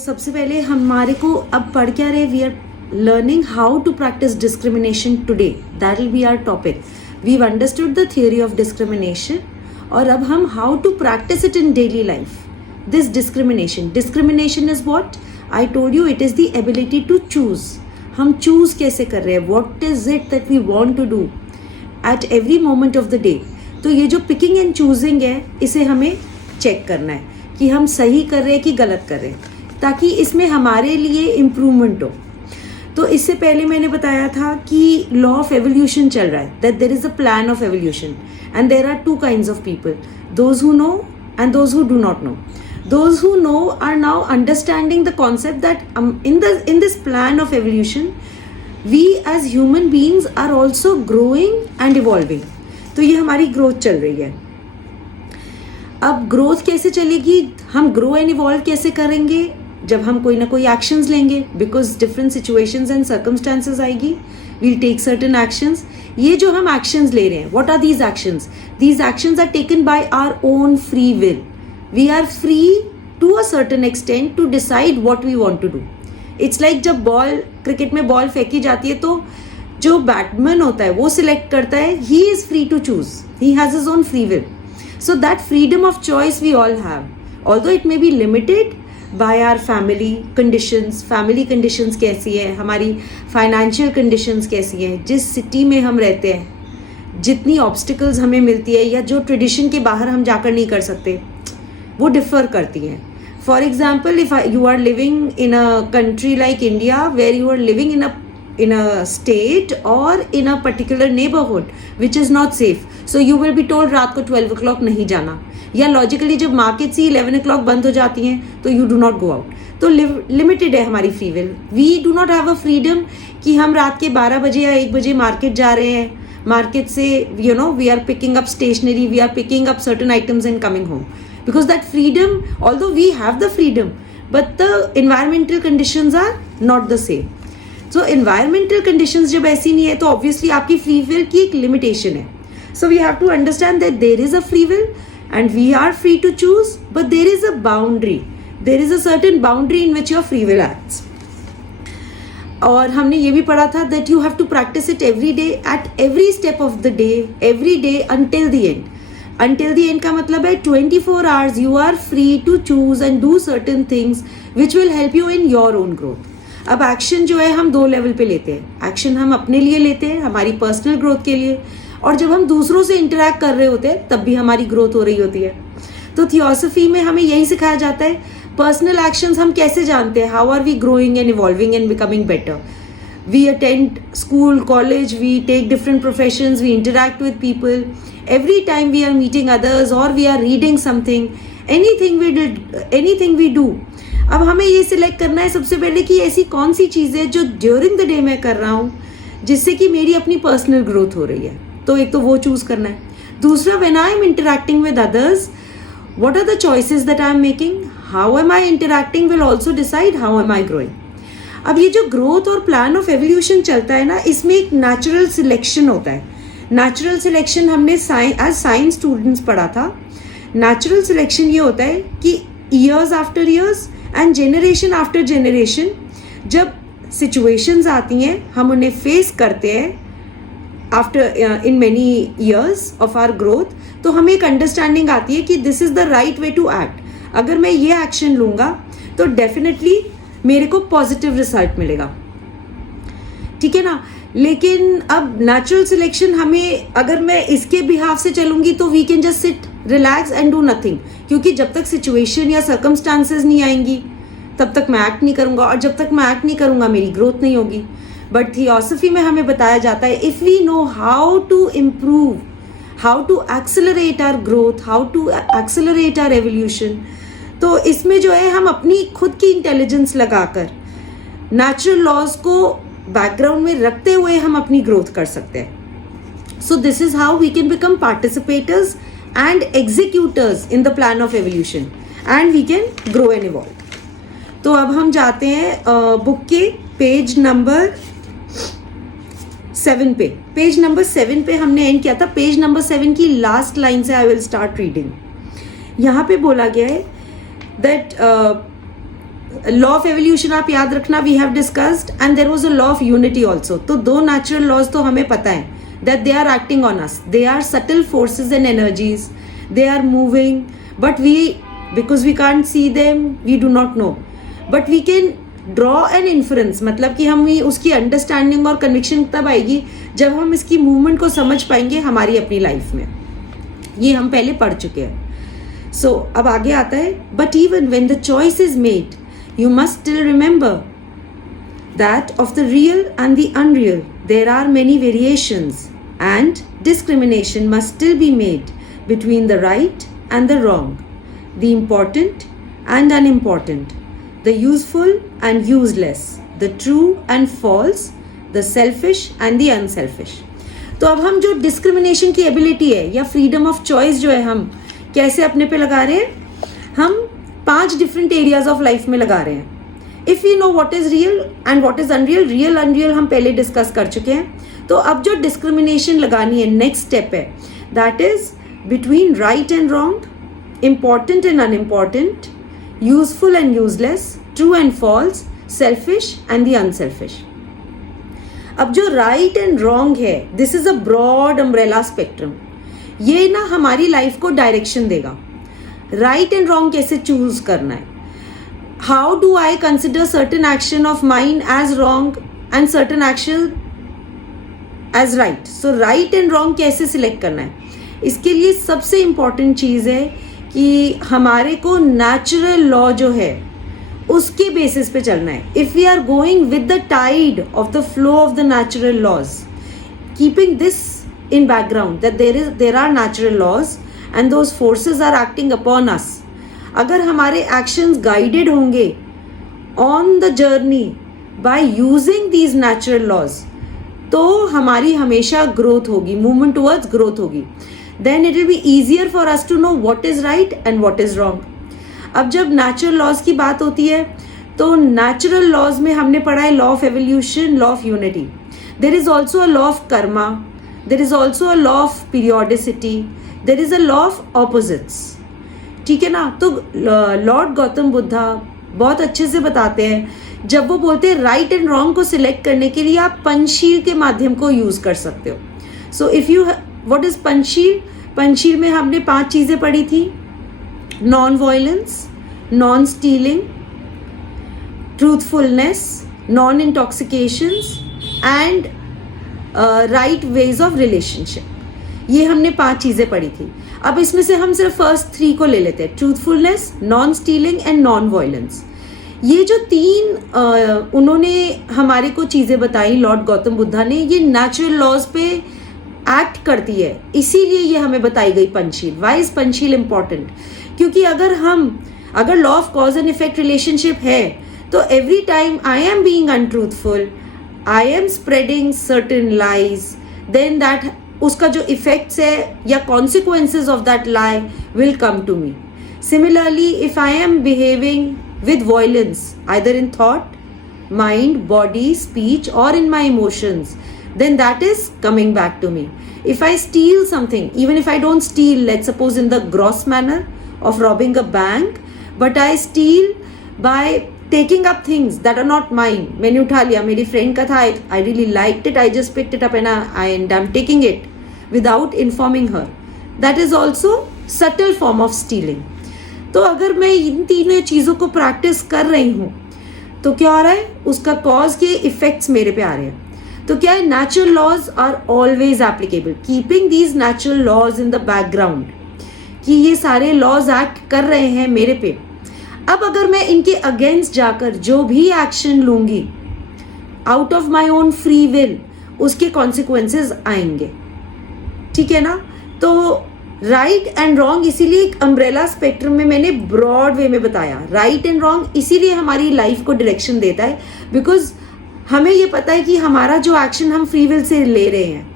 सबसे पहले हमारे को अब पढ़ क्या रहे, we are learning how to practice discrimination today. That will be our topic. We've understood the theory of discrimination और अब हम how to practice it in daily life. This discrimination is what? I told you it is the ability to choose. हम choose कैसे कर रहे हैं? What is it that we want to do at every moment of the day? तो ये जो picking and choosing है, इसे हमें check करना है कि हम सही कर रहे हैं कि गलत कर रहे हैं, ताकि इसमें हमारे लिए improvement हो. तो इससे पहले मैंने बताया था कि लॉ ऑफ एवोल्यूशन चल रहा है, that there is a plan of evolution and there are two kinds of people, those who know and those who do not know. Those who know are now understanding the concept that in this plan of evolution, we as human beings are also growing and evolving. तो ये हमारी growth चल रही है. अब growth कैसे चलेगी, हम ग्रो एंड इवॉल्व कैसे करेंगे, जब हम कोई ना कोई एक्शंस लेंगे, because different situations and circumstances आएगी, वील टेक सर्टन एक्शंस. ये जो हम एक्शंस ले रहे हैं, what are these actions? These actions are taken by our own free will. We are free to a certain extent to decide what we want to do. It's like जब ball, cricket में ball फेंकी जाती है तो जो batsman होता है वो सिलेक्ट करता है, he is free to choose, he has his own free will. So that freedom of choice we all have, although it may be limited by our family conditions कैसी है, हमारी फाइनेंशियल कंडीशंस कैसी हैं, जिस city में हम रहते हैं, जितनी ऑब्स्टिकल्स हमें मिलती है या जो ट्रेडिशन के बाहर हम जाकर नहीं कर सकते, वो डिफर करती हैं. For example, if you are living in a country like India where you are living in a state or in a particular neighborhood which is not safe, so you will be told रात को 12 o'clock नहीं जाना, या logically जब markets ही 11 o'clock बंद हो जाती हैं तो you do not go out. तो लिमिटेड है हमारी free will. We do not have a freedom कि हम रात के 12 बजे या 1 बजे मार्केट जा रहे हैं, मार्केट से we are picking up stationery, we are picking up certain items and coming home, because that freedom, although we have the freedom, but the environmental conditions are not the same. So environmental conditions जब ऐसी नहीं है तो obviously आपकी free will की एक limitation है. So we have to understand that there is a free will and we are free to choose, but there is a boundary, there is a certain boundary in which your free will acts. और हमने ये भी पढ़ा था that you have to practice it every day, at every step of the day, every day until the end. Until the end का मतलब है 24 hours you are free to choose and do certain things which will help you in your own growth. अब action जो है हम 2 level पे लेते हैं. एक्शन हम अपने लिए लेते हैं, हमारी पर्सनल ग्रोथ के लिए, और जब हम दूसरों से इंटरैक्ट कर रहे होते हैं तब भी हमारी ग्रोथ हो रही होती है. तो थियोसफी में हमें यही सिखाया जाता है. पर्सनल एक्शंस हम कैसे जानते हैं, how are we growing and evolving and becoming better. We attend school, college, we take different professions, we interact with people. Every time we are meeting others और we are reading something, anything we do. अब हमें ये select करना है सबसे पहले कि ऐसी कौन सी चीज़ें जो ड्यूरिंग द डे मैं कर रहा हूँ जिससे कि मेरी अपनी पर्सनल ग्रोथ हो रही है. तो एक तो वो चूज करना है. दूसरा, when I am interacting with others, what are the choices that I am making, how am I interacting will also decide how am I growing. अब ये जो ग्रोथ और प्लान ऑफ एवोल्यूशन चलता है ना, इसमें एक नेचुरल सिलेक्शन होता है. नेचुरल सिलेक्शन हमने एज साइंस स्टूडेंट्स पढ़ा था. नेचुरल सिलेक्शन ये होता है कि years after years and generation after generation जब सिचुएशंस आती हैं, हम उन्हें फेस करते हैं after in many years of our growth, तो हमें एक अंडरस्टैंडिंग आती है कि this is the right way to act. अगर मैं ये एक्शन लूंगा तो डेफिनेटली मेरे को पॉजिटिव रिजल्ट मिलेगा, ठीक है ना. लेकिन अब नेचुरल सिलेक्शन हमें, अगर मैं इसके बिहाफ से चलूंगी तो we can just sit, relax and do nothing, क्योंकि जब तक सिचुएशन या सर्कमस्टांसेस नहीं आएंगी तब तक मैं एक्ट नहीं करूंगा, और जब तक मैं एक्ट नहीं करूंगा मेरी ग्रोथ नहीं होगी. बट थियोसफी में हमें बताया जाता है, if we know how to improve, how to accelerate our growth, how to accelerate our evolution, तो इसमें जो है हम अपनी खुद की इंटेलिजेंस लगाकर नेचुरल लॉज को बैकग्राउंड में रखते हुए हम अपनी ग्रोथ कर सकते हैं. So this is how we can become participators and executors in the plan of evolution and we can grow and evolve. तो अब हम जाते हैं बुक के पेज नंबर 7 पे. पेज नंबर 7 पे हमने एंड किया था. पेज नंबर 7 की लास्ट लाइन से आई विल स्टार्ट रीडिंग. यहाँ पे बोला गया है दैट लॉ ऑफ एवोल्यूशन आप याद रखना, we have discussed, and there was a law of unity also. तो दो नेचुरल लॉज तो हमें पता है that they are acting on us. They are subtle forces and energies. They are moving, but because we can't see them, we do not know. But we can draw an inference. मतलब कि हम उसकी understanding और conviction तब आएगी जब हम इसकी मूवमेंट को समझ पाएंगे हमारी अपनी लाइफ में. ये हम पहले पढ़ चुके हैं. So अब आगे आता है, but even when the choice is made, you must still remember that of the real and the unreal, there are many variations, and discrimination must still be made between the right and the wrong, the important and unimportant, the useful and useless, the true and false, the selfish and the unselfish. तो अब हम जो discrimination की ability है या freedom of choice जो है, हम कैसे अपने पे लगा रहे हैं? हम 5 डिफरेंट एरियाज ऑफ लाइफ में लगा रहे हैं. If you know what is real and what is unreal, real unreal हम पहले डिस्कस कर चुके हैं. तो अब जो डिस्क्रिमिनेशन लगानी है, नेक्स्ट स्टेप है, that is between right and wrong, important and unimportant, useful and useless, true and false, selfish and the unselfish. अब जो राइट एंड रॉन्ग है, this is a broad umbrella spectrum. ये ना हमारी life को direction देगा. Right and wrong कैसे choose करना है, how do I consider certain action of mine as wrong and certain action as right. So right and wrong कैसे select करना है, इसके लिए सबसे इंपॉर्टेंट चीज़ है कि हमारे को नेचुरल लॉ जो है उसके बेसिस पे चलना है. If we are going with the tide of the flow of the natural laws, keeping this in background that there are natural laws and those forces are acting upon us. अगर हमारे actions guided होंगे on the journey by using these natural laws, तो हमारी हमेशा growth होगी, movement towards growth होगी. Then it will be easier for us to know what is right and what is wrong. अब जब नेचुरल लॉज की बात होती है, तो नेचुरल लॉज में हमने पढ़ा है law of evolution, law of unity. There is also a law of Karma, there is also a law of periodicity, there is a law of opposites. ठीक है ना. तो लॉर्ड गौतम बुद्धा बहुत अच्छे से बताते हैं, जब वो बोलते हैं राइट एंड रॉन्ग को सिलेक्ट करने के लिए आप पंचशील के माध्यम को यूज कर सकते हो. So if you, what is Panchsheel? Panchsheel में हमने 5 चीजें पढ़ी थी: non violence, non stealing, truthfulness, non intoxications and right ways of relationship. ये हमने 5 चीजें पढ़ी थी. अब इसमें से हम सिर्फ फर्स्ट 3 को ले लेते हैं: truthfulness, non stealing and non violence. ये जो 3 उन्होंने हमारे को चीज़ें बताई लॉर्ड गौतम बुद्धा ने, ये नेचुरल लॉज पे एक्ट करती है, इसीलिए ये हमें बताई गई Panchsheel. Why is Panchsheel important? क्योंकि अगर law of cause and effect relationship है, तो every time I am being untruthful, I am spreading certain lies, then that उसका जो इफेक्ट्स है या consequences of that lie will come to me. Similarly, if I am behaving with violence either in thought, mind, body, speech or in my emotions, then that is coming back to me. If I steal something, even if I don't steal, let's suppose in the gross manner of robbing a bank, but I steal by taking up things that are not mine. मैंने उठा लिया, मेरी friend का था, I really liked it, I just picked it up and I'm taking it without informing her. That is also subtle form of stealing. तो अगर मैं इन 3 चीज़ों को प्रैक्टिस कर रही हूँ, तो क्या हो रहा है, उसका कॉज के इफेक्ट्स मेरे पे आ रहे हैं. तो क्या है, natural laws are always applicable. Keeping these natural laws in the background, कि ये सारे लॉज एक्ट कर रहे हैं मेरे पे. अब अगर मैं इनके अगेंस्ट जाकर जो भी एक्शन लूंगी out of my own free will, उसके कॉन्सिक्वेंसेज आएंगे. ठीक है ना. तो राइट एंड रॉन्ग इसीलिए एक अम्ब्रेला स्पेक्ट्रम में मैंने ब्रॉड वे में बताया. राइट एंड रॉन्ग इसीलिए हमारी लाइफ को डायरेक्शन देता है, बिकॉज हमें ये पता है कि हमारा जो एक्शन हम फ्री विल से ले रहे हैं,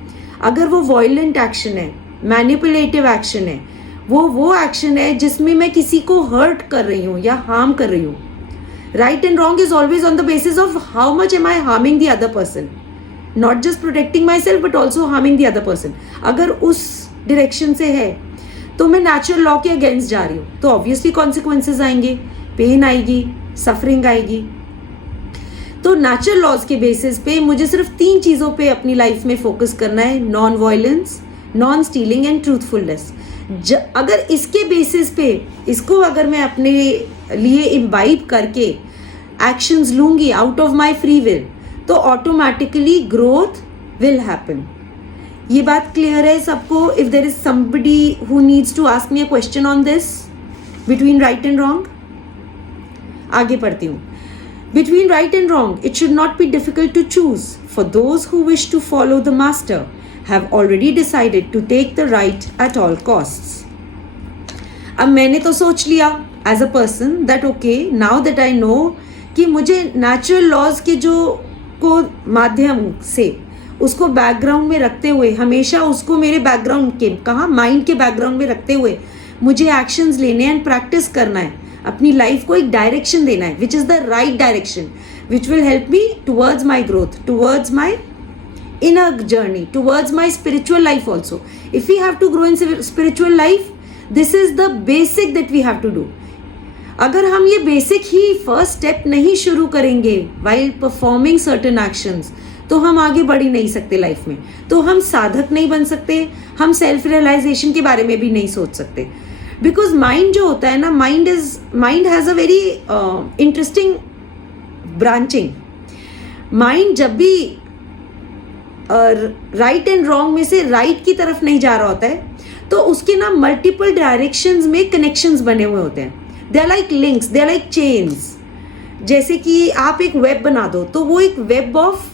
अगर वो वॉयलेंट एक्शन है, मैनिपुलेटिव एक्शन है, वो एक्शन है जिसमें मैं किसी को हर्ट कर रही हूँ या हार्म कर रही हूँ. Right and wrong is always on the basis of how much am I harming the other person, not just protecting myself but also harming the other person. अगर उस डायरेक्शन से है तो मैं नेचुरल लॉ के against जा रही हूँ, तो ऑब्वियसली कॉन्सिक्वेंसेज आएंगे, पेन आएगी, सफरिंग आएगी। तो नेचुरल लॉज के बेसिस पे मुझे सिर्फ 3 चीज़ों पे अपनी लाइफ में फोकस करना है, non violence, non stealing and truthfulness. अगर इसके बेसिस पे इसको अगर मैं अपने लिए इम्बाइब करके एक्शंस लूंगी out of my free will, तो ऑटोमेटिकली ग्रोथ विल हैपन। ये बात क्लियर है सबको? If there is somebody who needs to ask me a question on this between right and wrong, आगे पढ़ती हूँ। Between right and wrong, it should not be difficult to choose, for those who wish to follow the master have already decided to take the right at all costs. अब मैंने तो सोच लिया as a person that okay, now that I know कि मुझे natural laws के जो को माध्यम से उसको बैकग्राउंड में रखते हुए, हमेशा उसको मेरे बैकग्राउंड के कहाँ माइंड के बैकग्राउंड में रखते हुए मुझे एक्शंस लेने एंड प्रैक्टिस करना है, अपनी लाइफ को एक डायरेक्शन देना है, which is the right direction, which will help me towards my growth, towards my inner journey, towards my spiritual life also. If we have to grow in spiritual life, this is the basic that we have to do. अगर हम ये basic ही first step नहीं शुरू करेंगे while performing certain actions, तो हम आगे बढ़ ही नहीं सकते लाइफ में. तो हम साधक नहीं बन सकते, हम सेल्फ रियलाइजेशन के बारे में भी नहीं सोच सकते. बिकॉज माइंड जो होता है ना, mind has a very interesting branching. Mind जब भी राइट एंड रॉन्ग में से राइट की तरफ नहीं जा रहा होता है, तो उसके ना मल्टीपल डायरेक्शंस में कनेक्शंस बने हुए होते हैं. They are like links, they are like chains. जैसे कि आप एक वेब बना दो, तो वो एक वेब ऑफ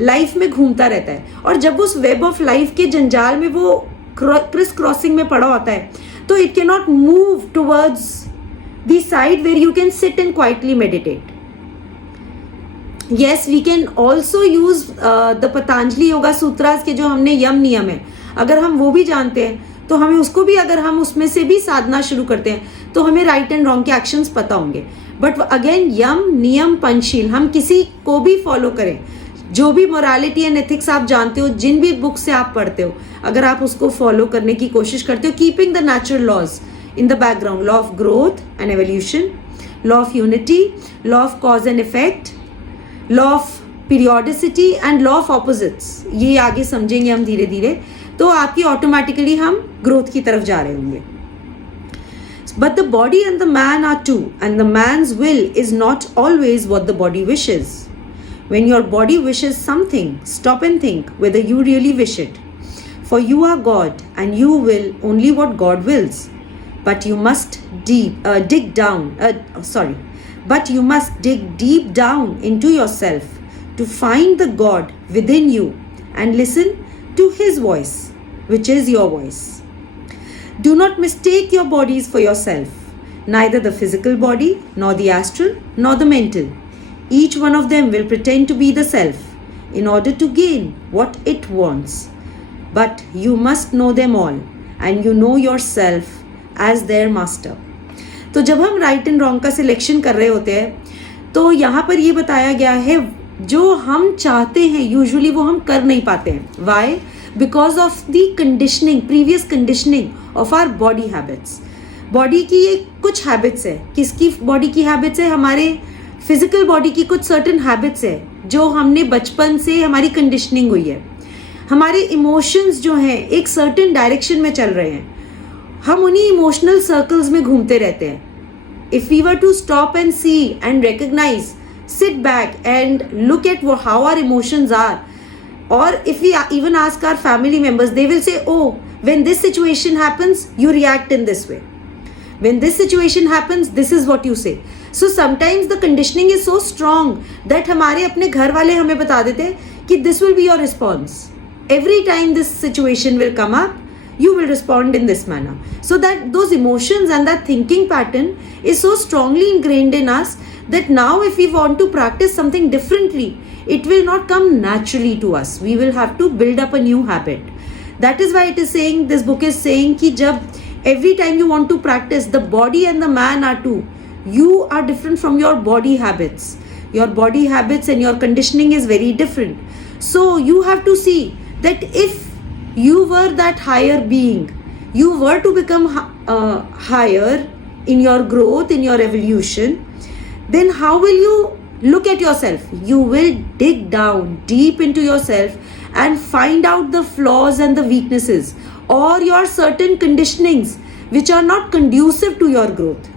लाइफ में घूमता रहता है, और जब उस वेब ऑफ लाइफ के जंजाल में वो क्रिस क्रॉसिंग में पड़ा होता है, तो it cannot move towards the side where you can sit and quietly meditate. Yes, we can also use the Patanjali Yoga Sutras के जो हमने यम नियम है, अगर हम वो भी जानते हैं, तो हमें उसको भी, अगर हम उसमें से भी साधना शुरू करते हैं, तो हमें राइट एंड रॉन्ग के एक्शंस पता होंगे. बट अगेन, यम नियम पंचशील, हम किसी को भी फॉलो करें, जो भी मोरालिटी एंड एथिक्स आप जानते हो, जिन भी बुक से आप पढ़ते हो, अगर आप उसको फॉलो करने की कोशिश करते हो, keeping the natural laws in the background, law of growth and evolution, law of unity, law of cause and effect, law of periodicity and law of opposites, ये आगे समझेंगे हम धीरे धीरे, तो आपकी ऑटोमेटिकली हम ग्रोथ की तरफ जा रहे होंगे. But the body and the man are two, and the man's will is not always what the body wishes. When your body wishes something, stop and think whether you really wish it. For you are God and you will only what God wills. But you must dig deep down into yourself to find the God within you and listen to His voice, which is your voice. Do not mistake your bodies for yourself, neither the physical body, nor the astral, nor the mental. Each one of them will pretend to be the self in order to gain what it wants. But you must know them all, and you know yourself as their master. तो जब हम right and wrong का selection कर रहे होते हैं, तो यहाँ पर ये बताया गया है, जो हम चाहते हैं यूजुअली वो हम कर नहीं पाते हैं. Why? Because of the conditioning, previous conditioning of our body habits. Body की ये कुछ हैबिट्स है. किसकी बॉडी की हैबिट्स है? हमारे फिजिकल बॉडी की कुछ सर्टेन हैबिट्स है, जो हमने बचपन से हमारी कंडीशनिंग हुई है. हमारे इमोशंस जो हैं एक सर्टेन डायरेक्शन में चल रहे हैं, हम उन्हीं इमोशनल सर्कल्स में घूमते रहते हैं. If we were to stop and see and recognize, sit back and look at how our emotions are, और if we even ask our family members, they will say, oh, when this situation happens, you react in this way. When this situation happens, this is what you say. So sometimes the conditioning is so strong that हमारे अपने घर वाले हमें बता देते हैं कि this will be your response. Every time this situation will come up, you will respond in this manner. So that those emotions and that thinking pattern is so strongly ingrained in us that now if we want to practice something differently, it will not come naturally to us. We will have to build up a new habit. That is why it is saying, this book is saying कि जब every time you want to practice, the body and the man are two. You are different from your body habits. Your body habits and your conditioning is very different. So you have to see that if you were that higher being, you were to become higher in your growth, in your evolution, then how will you look at yourself? You will dig down deep into yourself and find out the flaws and the weaknesses or your certain conditionings which are not conducive to your growth.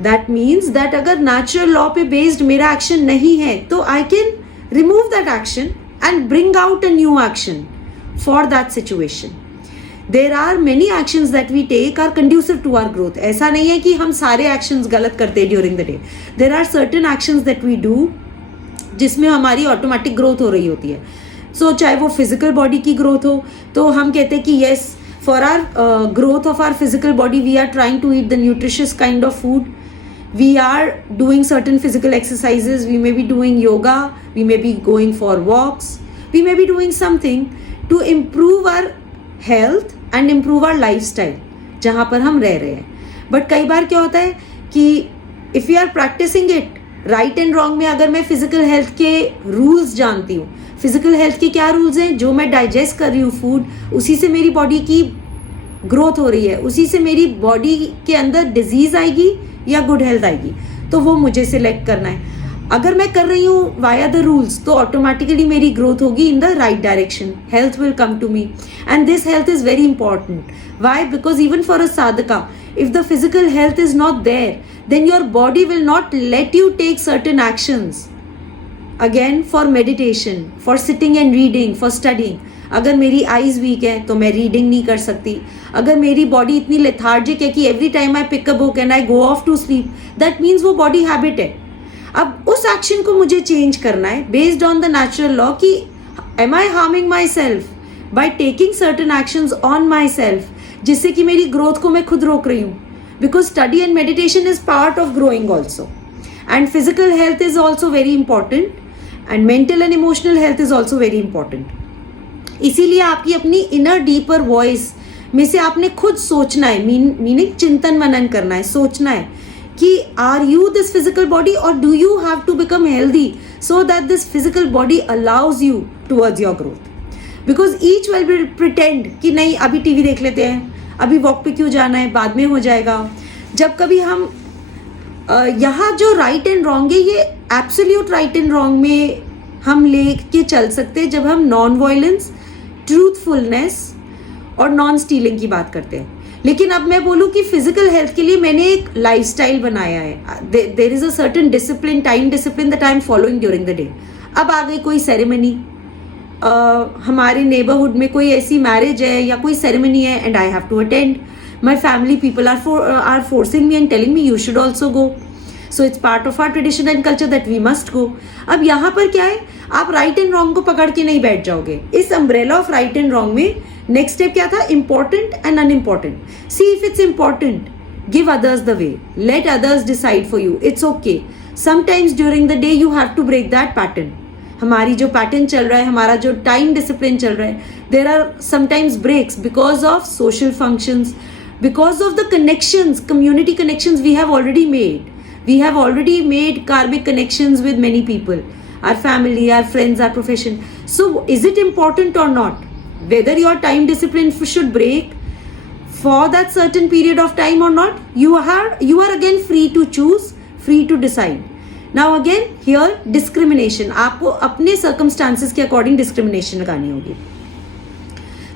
That means that अगर natural law पे based मेरा action नहीं है तो I can remove that action and bring out a new action for that situation. There are many actions that we take are conducive to our growth. ऐसा नहीं है कि हम सारे actions गलत करते हैं during the day. There are certain actions that we do जिसमें हमारी automatic growth हो रही होती है. So चाहे वो physical body की growth हो तो हम कहते हैं कि yes, for our growth of our physical body we are trying to eat the nutritious kind of food. We are doing certain physical exercises. We may be doing yoga. We may be going for walks. We may be doing something to improve our health and improve our lifestyle जहाँ पर हम रह रहे हैं. But कई बार क्या होता है कि if we are practicing it right and wrong में अगर मैं physical health के rules जानती हूँ, physical health के क्या rules हैं, जो मैं digest कर रही हूँ food उसी से मेरी body की growth हो रही है, उसी से मेरी body के अंदर disease आएगी या गुड हेल्थ आएगी, तो वो मुझे सिलेक्ट करना है. अगर मैं कर रही हूँ वाया द रूल्स तो ऑटोमेटिकली मेरी ग्रोथ होगी in the right direction. Health will come to me and this health is very important. Why? Because even for a sadhaka if the physical health is not there then your body will not let you take certain actions. Again, for meditation, for sitting and reading, for studying, अगर मेरी eyes week है तो मैं reading नहीं कर सकती. अगर मेरी बॉडी इतनी लेथार्जिक है कि every time I pick a book and I go off to sleep, that means वो बॉडी हैबिट है. अब उस एक्शन को मुझे चेंज करना है based on the natural law कि am I harming myself by taking certain actions on myself, जिससे कि मेरी ग्रोथ को मैं खुद रोक रही हूँ. Because study and meditation is part of growing also, and physical health is also very important, and mental and emotional health is also very important. इसीलिए आपकी अपनी इनर डीपर वॉइस में से आपने खुद सोचना है, मीनिंग चिंतन मनन करना है, सोचना है कि are you this physical body और do you have to become healthy so that this physical body allows you towards your growth. Because each will pretend कि नहीं अभी टीवी देख लेते हैं, अभी वॉक पे क्यों जाना है, बाद में हो जाएगा. जब कभी हम यहाँ जो राइट एंड रॉन्ग है ये एब्सोल्यूट राइट एंड रॉन्ग में हम लेके चल सकते हैं जब हम नॉन वायलेंस, ट्रूथफुलनेस और नॉन स्टीलिंग की बात करते हैं. लेकिन अब मैं बोलूँ कि फिजिकल हेल्थ के लिए मैंने एक लाइफस्टाइल बनाया है. There is a certain discipline, time discipline that I am following during the day. अब आ गई कोई सेरेमनी, हमारे नेबरहुड में कोई ऐसी मैरिज है या कोई सेरेमनी है and I have to attend. My family people are forcing me and telling me you should also go. So it's part of our tradition and culture that we must go. अब यहाँ पर क्या है, आप right and wrong को पकड़ के नहीं बैठ जाओगे. इस umbrella of right and wrong में नेक्स्ट स्टेप क्या था, important and unimportant. See if it's important, give others the way, let others decide for you, it's okay. Sometimes during the day you have to break that pattern. हमारी जो pattern चल रहा है, हमारा जो time discipline चल रहा है, there are sometimes breaks because of social functions, because of the connections, community connections we have already made. We have already made karmic connections with many people, our family, our friends, our profession. So is it important or not? Whether your time discipline should break for that certain period of time or not, you are again free to choose, free to decide. Now again here discrimination, आपको अपने circumstances के according discrimination लगानी होगी.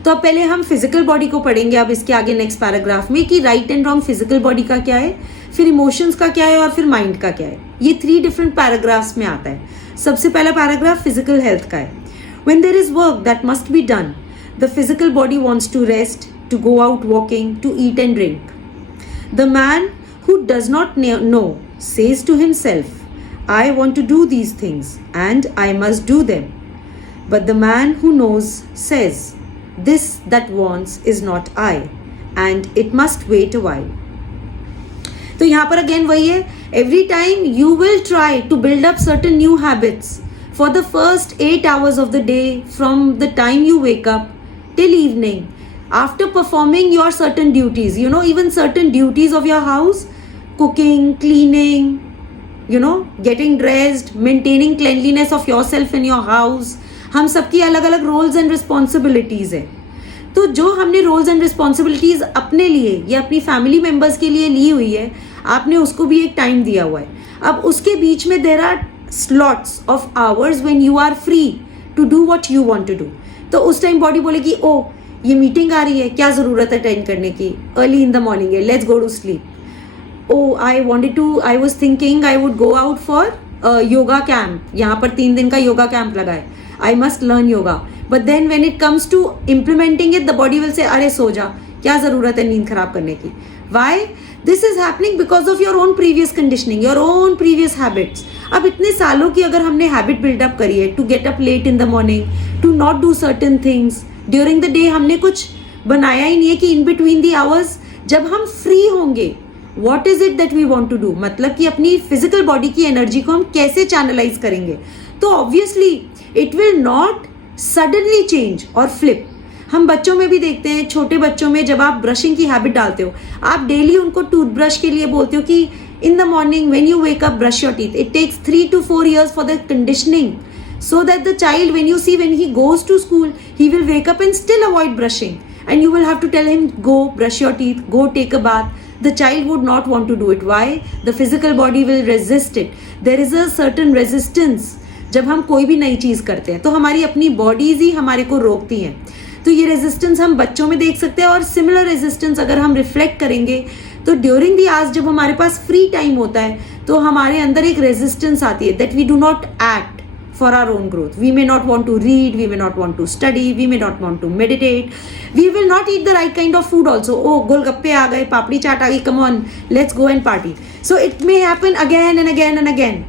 तो अब पहले हम physical body को पढ़ेंगे अब इसके आगे नेक्स्ट पैराग्राफ में कि right and wrong physical body का क्या है, फिर इमोशंस का क्या है और फिर माइंड का क्या है. ये 3 डिफरेंट पैराग्राफ्स में आता है. सबसे पहला पैराग्राफ फिजिकल हेल्थ का है. When there is work that must be done, the physical body wants to rest, to go out walking, to eat and drink. The man who does not know says to himself, I want to do these things and I must do them. But the man who knows says, this that wants is not I and it must wait a while. तो यहाँ पर again वही है, every time you will try to build up certain new habits for the first 8 hours of the day from the time you wake up till evening, after performing your certain duties, you know, even certain duties of your house, cooking, cleaning, you know, getting dressed, maintaining cleanliness of yourself in your house. हम सबकी अलग अलग roles and responsibilities है. तो जो हमने roles and responsibilities अपने लिए या अपनी फैमिली मेंबर्स के लिए ली हुई है, आपने उसको भी एक टाइम दिया हुआ है. अब उसके बीच में there are slots of hours when you are free to do what you want to do. तो उस टाइम बॉडी बोलेगी, ओ ये मीटिंग आ रही है, क्या ज़रूरत है अटेंड करने की, अर्ली इन द मॉर्निंग है, let's go to sleep. Oh I was thinking I would go out for yoga camp, यहाँ पर 3 दिन का योगा कैंप लगा है, I must learn yoga. But then when it comes to implementing it, the body will say अरे सो जा, क्या ज़रूरत है नींद खराब करने की. Why? This is happening because of your own previous conditioning, your own previous habits. अब इतने सालों की अगर हमने हैबिट बिल्डअप करी है to get up late in the morning, to not do certain things during the day, हमने कुछ बनाया ही नहीं है कि इन बिटवीन द आवर्स जब हम फ्री होंगे, what is it that we want to do, मतलब कि अपनी फिजिकल बॉडी की एनर्जी को हम कैसे चैनलाइज करेंगे. तो obviously it will not suddenly change और फ्लिप. हम बच्चों में भी देखते हैं, छोटे बच्चों में जब आप ब्रशिंग की हैबिट डालते हो, आप डेली उनको टूथब्रश के लिए बोलते हो कि in the morning when you wake up brush your teeth. It takes 3 to 4 years for the conditioning, so that the child, when you see, when he goes to school, he will wake up and still avoid brushing, and you will have to tell him, go brush your teeth, go take a bath. The child would not want to do it. Why? The physical body will resist it. There is a certain resistance. जब हम कोई भी नई चीज़ करते हैं तो हमारी अपनी बॉडीज ही हमारे को रोकती हैं. तो ये रेजिस्टेंस हम बच्चों में देख सकते हैं, और सिमिलर रेजिस्टेंस अगर हम रिफ्लेक्ट करेंगे तो ड्यूरिंग दी आवर्स जब हमारे पास फ्री टाइम होता है तो हमारे अंदर एक रेजिस्टेंस आती है that we do not act for our own growth. We may not want to read, we may not want to study, we may not want to meditate, we will not eat the right kind of food also. Oh, golgappe aa gaye, papdi chaat aa gayi, come on, let's go and party. So it may happen again and again and again.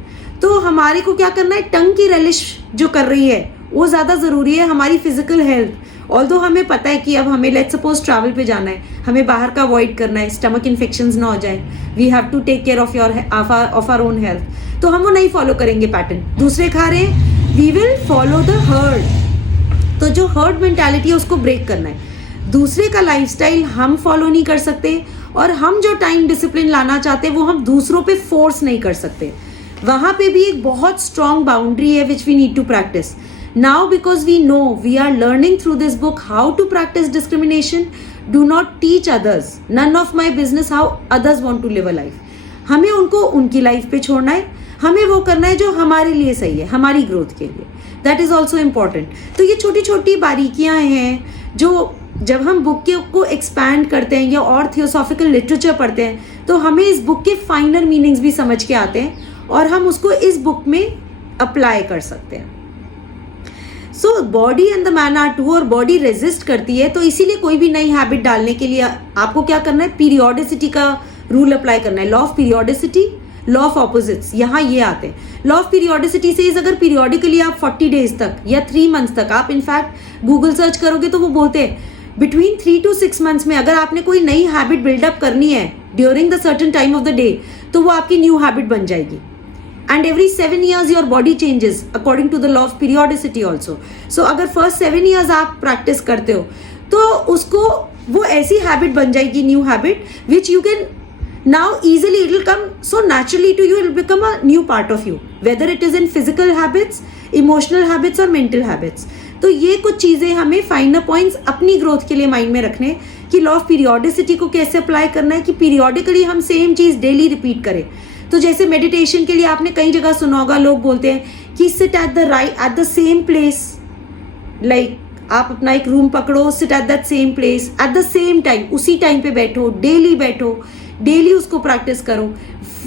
तो हमारे को क्या करना है, टंग की relish जो कर रही है वो ज़्यादा ज़रूरी है हमारी फिजिकल हेल्थ. ऑल्दो हमें पता है कि अब हमें लेट्स सपोज ट्रैवल पे जाना है, हमें बाहर का अवॉइड करना है, स्टमक इन्फेक्शंस ना हो जाए, we have to take care of our own health. तो हम वो नहीं फॉलो करेंगे पैटर्न, दूसरे खा रहे हैं, we will follow the herd. तो जो हर्ड मेंटालिटी है उसको ब्रेक करना है. दूसरे का लाइफस्टाइल हम फॉलो नहीं कर सकते, और हम जो टाइम डिसिप्लिन लाना चाहते हैं वो हम दूसरों पे फोर्स नहीं कर सकते. वहाँ पे भी एक बहुत स्ट्रॉन्ग बाउंड्री है which we need to practice. Now, because we know, we are learning through this book how to practice discrimination. Do not teach others. None of my business how others want to live a life. हमें उनको उनकी life पे छोड़ना है, हमें वो करना है जो हमारे लिए सही है, हमारी ग्रोथ के लिए. That is also important. तो ये छोटी छोटी बारीकियाँ हैं जो जब हम बुक के को एक्सपैंड करते हैं या और थियोसॉफिकल लिटरेचर पढ़ते हैं तो हमें इस बुक के फाइनर मीनिंग्स भी समझ के आते हैं और हम उसको इस बुक में अप्लाई कर सकते हैं. So body and the man are two, और बॉडी रेजिस्ट करती है. तो इसीलिए कोई भी नई हैबिट डालने के लिए आपको क्या करना है, पीरियोडिसिटी का रूल अप्लाई करना है. Law of periodicity, law of opposites, यहाँ ये आते हैं. लॉ ऑफ पीरियोडिसिटी से अगर पीरियोडिकली आप 40 days तक या 3 months तक, आप इनफैक्ट गूगल सर्च करोगे तो वो बोलते हैं बिटवीन 3 to 6 months में अगर आपने कोई नई हैबिट बिल्डअप करनी है during the certain time of the day तो वो आपकी न्यू हैबिट बन जाएगी. And every 7 years your body changes according to the law of periodicity also. So अगर first 7 years आप practice करते हो तो उसको वो ऐसी habit बन जाएगी, new habit which you can now easily, it will come so naturally to you, it will become a new part of you, whether it is in physical habits, emotional habits or mental habits. तो ये कुछ चीज़ें हमें final points अपनी growth के लिए mind में रखने कि लॉ ऑफ पीरियोडिसिटी को कैसे अप्लाई करना है कि पीरियोडिकली हम सेम चीज़ डेली रिपीट करें. तो जैसे मेडिटेशन के लिए आपने कई जगह सुना होगा, लोग बोलते हैं कि sit at the same place, like आप अपना एक रूम पकड़ो, sit at that same place at the same time, उसी टाइम पे बैठो, डेली उसको प्रैक्टिस करो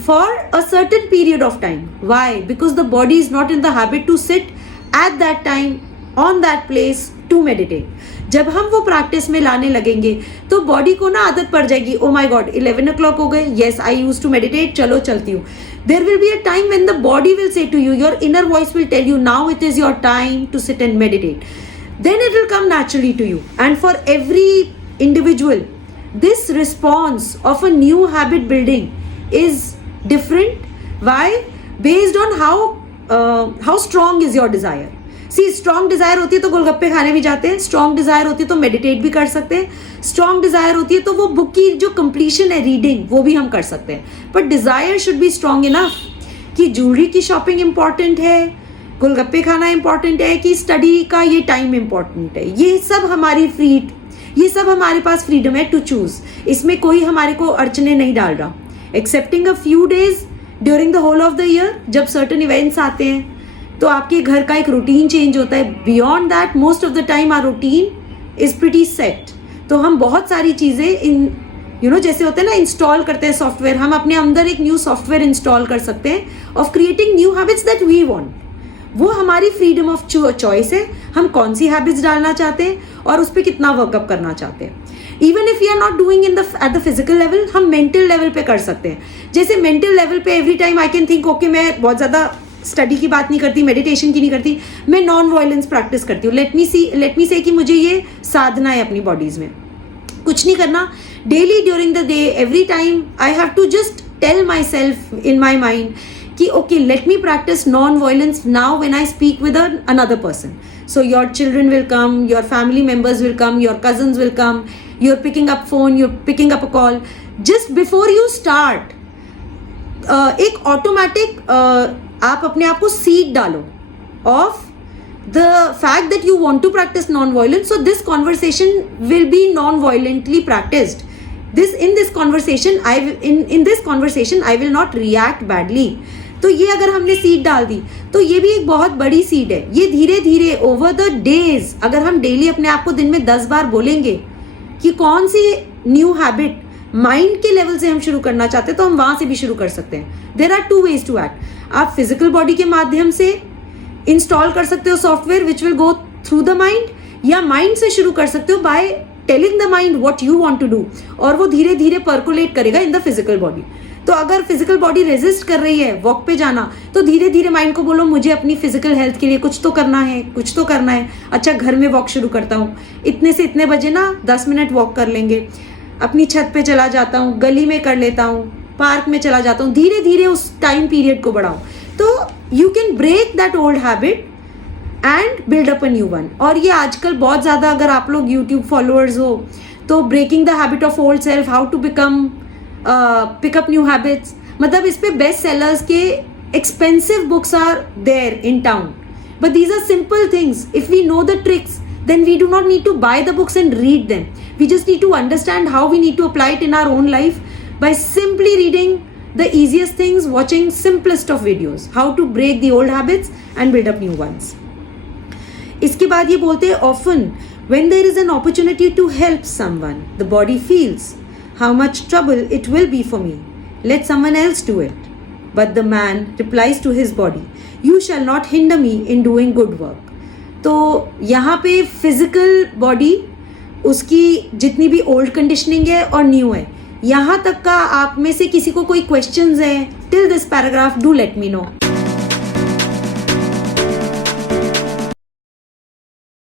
for a certain period of time. Why? Because the body is not in the habit to sit at that time on that place to meditate. जब हम वो practice में लाने लगेंगे तो बॉडी को ना आदत पड़ जाएगी, ओ माई गॉड 11 o'clock हो गए, yes I use to meditate, चलो चलती हूँ. There will be a time when the body will say to you, your inner voice will tell you now it is your time to sit and meditate. Then it will come naturally to you. And for every individual this response of a new habit building is different. Why? Based on how strong is your desire. See, strong desire होती है तो गोलगप्पे खाने भी जाते हैं, strong desire होती है तो meditate भी कर सकते हैं, strong desire होती है तो वो बुक की जो completion है रीडिंग वो भी हम कर सकते हैं. But desire should be strong enough कि ज्वेलरी की शॉपिंग इम्पॉर्टेंट है, गोलगप्पे खाना इम्पॉर्टेंट है, कि स्टडी का ये टाइम इम्पॉर्टेंट है. ये सब हमारी फ्री ये सब हमारे पास फ्रीडम है टू चूज. इसमें कोई हमारे को अड़चने नहीं डाल रहा. Excepting a few days during the whole of the year, जब सर्टन इवेंट्स आते हैं तो आपके घर का एक रूटीन चेंज होता है. Beyond that most of the time our routine is pretty set. तो हम बहुत सारी चीज़ें इन जैसे होते हैं ना, इंस्टॉल करते हैं सॉफ्टवेयर, हम अपने अंदर एक न्यू सॉफ्टवेयर इंस्टॉल कर सकते हैं of creating new habits that we want. वो हमारी फ्रीडम ऑफ चॉइस है, हम कौन सी हैबिट्स डालना चाहते हैं और उस पर कितना वर्कअप करना चाहते हैं. Even if you are not doing at the physical level, हम मेंटल लेवल पे कर सकते हैं. जैसे मेंटल लेवल पे every time I can think okay, मैं बहुत ज़्यादा स्टडी की बात नहीं करती, मेडिटेशन की नहीं करती, मैं नॉन वायलेंस प्रैक्टिस करती हूँ. लेट मी से कि मुझे ये साधना है अपनी बॉडीज में. कुछ नहीं करना, daily during the day every time I have to just tell myself in my mind कि okay, let me practice non-violence now when I speak with another person. So your children will come, your family members will come, your cousins will come, you're picking up phone, you're picking up a call. Just before you start, एक automatic आप अपने आप को seed डालो of the fact that you want to practice non-violence. So this conversation will be non-violently practiced. In this conversation I will not react badly. तो ये अगर हमने सीड डाल दी तो ये भी एक बहुत बड़ी सीड है. ये धीरे धीरे ओवर द डेज, अगर हम डेली अपने आप को दिन में 10 बार बोलेंगे कि कौन सी न्यू हैबिट माइंड के लेवल से हम शुरू करना चाहते हैं, तो हम वहां से भी शुरू कर सकते हैं. There are 2 ways to act. आप फिजिकल बॉडी के माध्यम से इंस्टॉल कर सकते हो software which will go through the mind, या माइंड से शुरू कर सकते हो by telling the mind what you want to do, और वो धीरे धीरे पर्कुलेट करेगा इन द फिजिकल बॉडी. तो अगर फिजिकल बॉडी रेजिस्ट कर रही है वॉक पे जाना, तो धीरे धीरे माइंड को बोलो मुझे अपनी फिजिकल हेल्थ के लिए कुछ तो करना है, कुछ तो करना है. अच्छा, घर में वॉक शुरू करता हूँ, इतने से इतने बजे ना 10 मिनट वॉक कर लेंगे, अपनी छत पे चला जाता हूँ, गली में कर लेता हूँ, पार्क में चला जाता हूँ. धीरे धीरे उस टाइम पीरियड को बढ़ाओ. तो you can break that old habit and build up a new one. और ये आजकल बहुत ज़्यादा, अगर आप लोग यूट्यूब फॉलोअर्स हो तो breaking the habit of old self, how to become pick up new habits, मतलब इस पे बेस्ट सेलर्स के expensive books are there in town. But these are simple things. If we know the tricks then we do not need to buy the books and read them. We just need to understand how we need to apply it in our own life by simply reading the easiest things, watching simplest of videos, how to break the old habits and build up new ones. इसके बाद ये बोलते हैं often when there is an opportunity to help someone, the body feels how much trouble it will be for me. Let someone else do it. But the man replies to his body, you shall not hinder me in doing good work. तो यहाँ पे physical body, उसकी जितनी भी old conditioning है और new है, यहाँ तक का आप में से किसी को कोई क्वेश्चंस है till this paragraph, do let me know.